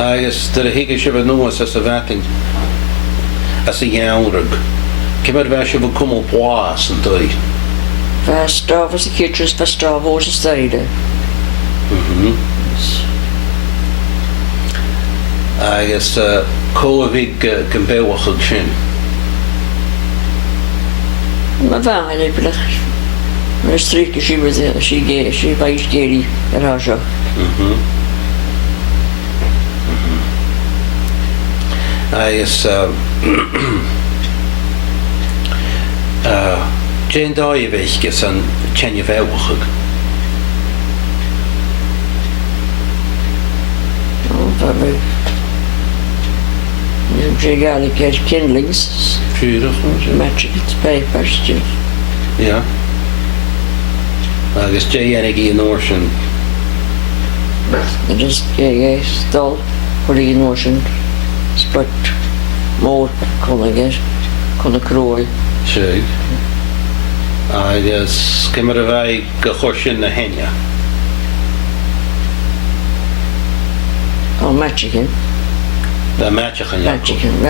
agus tar a hiige se bh nuas as a bheting as a dheanrug. Cimar bheith se bh cumú pás an dói. Fastávas a kitchens fastávós a staide. Agus cóhig gan béhachag sin. Ma bhaile blach. Mar stríke sí was sí gé sí bhaid géri aráseo. Agus Jane dáibh gus an tenne bhéhachag. She got to catch kindlings, magic papers, just. Yeah. Agus Jane í an orsin. Just stall for the notion, split more, I guess, con a croy. Sí. Agus cimar a bheith go chóir sin na henne. Oh, Eachainn. Tá Eachainn. Eachainn,